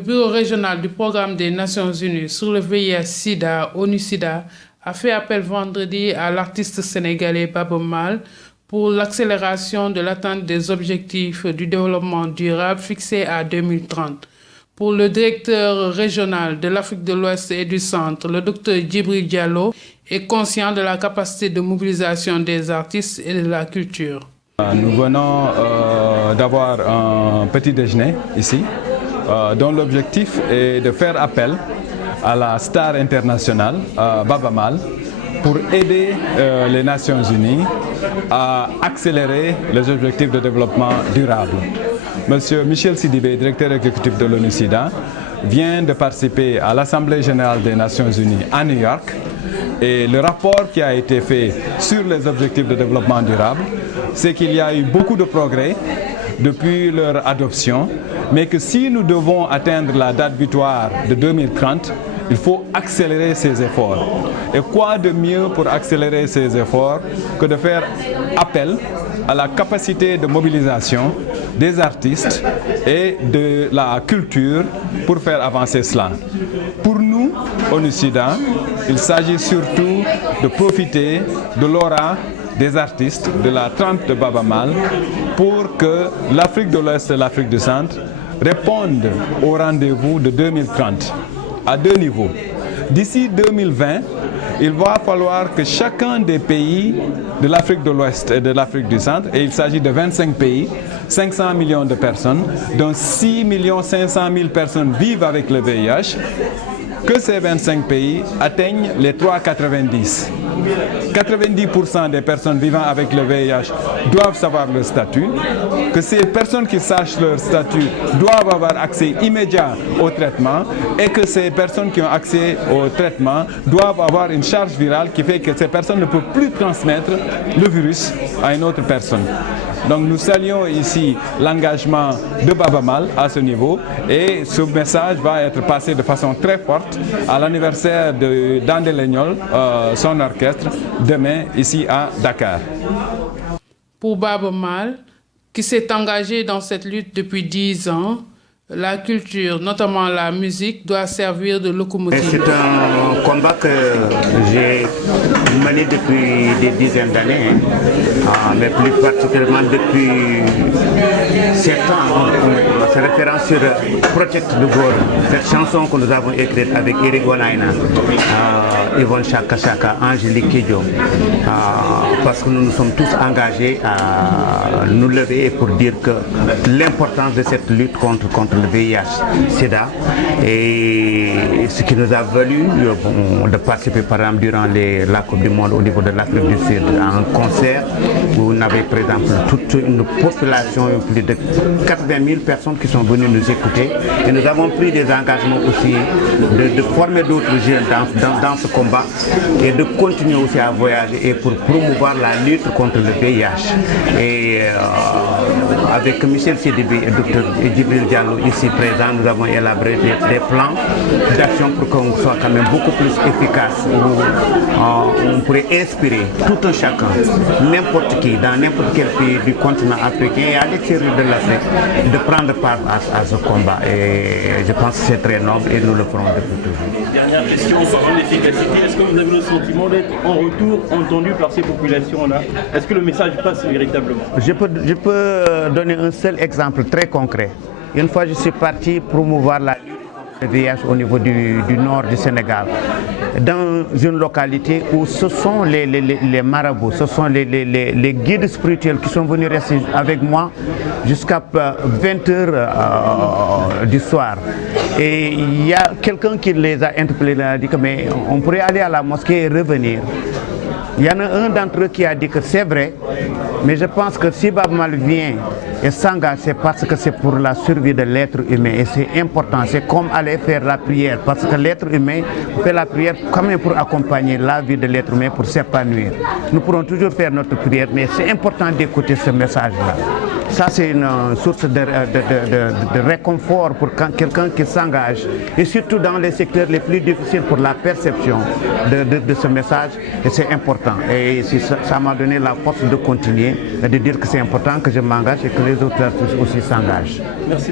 Le bureau régional du programme des Nations Unies sur le VIH-Sida, ONU-Sida, a fait appel vendredi à l'artiste sénégalais Baaba Maal pour l'accélération de l'atteinte des objectifs du développement durable fixés à 2030. Pour le directeur régional de l'Afrique de l'Ouest et du Centre, le Dr Djibril Diallo est conscient de la capacité de mobilisation des artistes et de la culture. Nous venons d'avoir un petit déjeuner ici, dont l'objectif est de faire appel à la star internationale, Baaba Maal, pour aider les Nations Unies à accélérer les objectifs de développement durable. Monsieur Michel Sidibé, directeur exécutif de l'ONU-Sida, vient de participer à l'Assemblée générale des Nations Unies à New York et le rapport qui a été fait sur les objectifs de développement durable, c'est qu'il y a eu beaucoup de progrès depuis leur adoption, mais que si nous devons atteindre la date butoir de 2030, il faut accélérer ces efforts. Et quoi de mieux pour accélérer ces efforts que de faire appel à la capacité de mobilisation des artistes et de la culture pour faire avancer cela. Pour nous, ONU-Sida, il s'agit surtout de profiter de l'aura des artistes, de la trempe de Baaba Maal, pour que l'Afrique de l'Ouest et l'Afrique du Centre répondent au rendez-vous de 2030 à deux niveaux. D'ici 2020, il va falloir que chacun des pays de l'Afrique de l'Ouest et de l'Afrique du Centre, et il s'agit de 25 pays, 500 millions de personnes, dont 6 500 000 personnes vivent avec le VIH, que ces 25 pays atteignent les 3,90. 90% des personnes vivant avec le VIH doivent savoir leur statut, que ces personnes qui sachent leur statut doivent avoir accès immédiat au traitement et que ces personnes qui ont accès au traitement doivent avoir une charge virale qui fait que ces personnes ne peuvent plus transmettre le virus à une autre personne. Donc nous saluons ici l'engagement de Baaba Maal à ce niveau et ce message va être passé de façon très forte à l'anniversaire d'Andé Legnol, son orchestre, demain ici à Dakar. Pour Baaba Maal, qui s'est engagé dans cette lutte depuis 10 ans, la culture, notamment la musique, doit servir de locomotive. C'est un combat que j'ai mené depuis des dizaines d'années, mais plus particulièrement depuis 7 ans. On se réfère sur Protect the World, cette chanson que nous avons écrite avec Eric Wanaina, Yvonne Chaka Chaka, Angélique Kidjo, parce que nous nous sommes tous engagés à nous lever pour dire que l'importance de cette lutte contre le VIH-Sida et ce qui nous a valu de participer par exemple durant la Coupe du Monde au niveau de l'Afrique du Sud à un concert où on avait par exemple toute une population, plus de 80 000 personnes qui sont venues nous écouter et nous avons pris des engagements aussi de former d'autres jeunes dans ce combat et de continuer aussi à voyager et pour promouvoir la lutte contre le VIH. Et avec Michel Sidibé et Dr Djibril Diallo ici présents, nous avons élaboré des plans d'action pour qu'on soit quand même beaucoup plus efficace, où on pourrait inspirer tout un chacun, n'importe qui, dans n'importe quel pays du continent africain et à l'extérieur de l'Afrique, de prendre part à ce combat. Et je pense que c'est très noble et nous le ferons depuis toujours. Dernière question en efficacité, est-ce que vous avez le sentiment d'être en retour entendu par ces populations-là? Est-ce que le message passe véritablement? Je peux donner un seul exemple très concret. Une fois, je suis parti promouvoir la lutte contre le VIH au niveau du nord du Sénégal, dans une localité où ce sont les marabouts, ce sont les guides spirituels qui sont venus rester avec moi jusqu'à 20 h du soir. Et il y a quelqu'un qui les a interpellés, il a dit que mais on pourrait aller à la mosquée et revenir. Il y en a un d'entre eux qui a dit que c'est vrai, mais je pense que si Baaba Maal vient et s'engage, c'est parce que c'est pour la survie de l'être humain et c'est important. C'est comme aller faire la prière, parce que l'être humain fait la prière quand même pour accompagner la vie de l'être humain, pour s'épanouir. Nous pourrons toujours faire notre prière, mais c'est important d'écouter ce message-là. Ça, c'est une source de réconfort pour quelqu'un qui s'engage, et surtout dans les secteurs les plus difficiles pour la perception de ce message, et c'est important. Et ça m'a donné la force de continuer et de dire que c'est important que je m'engage et que les autres artistes aussi s'engagent. Merci.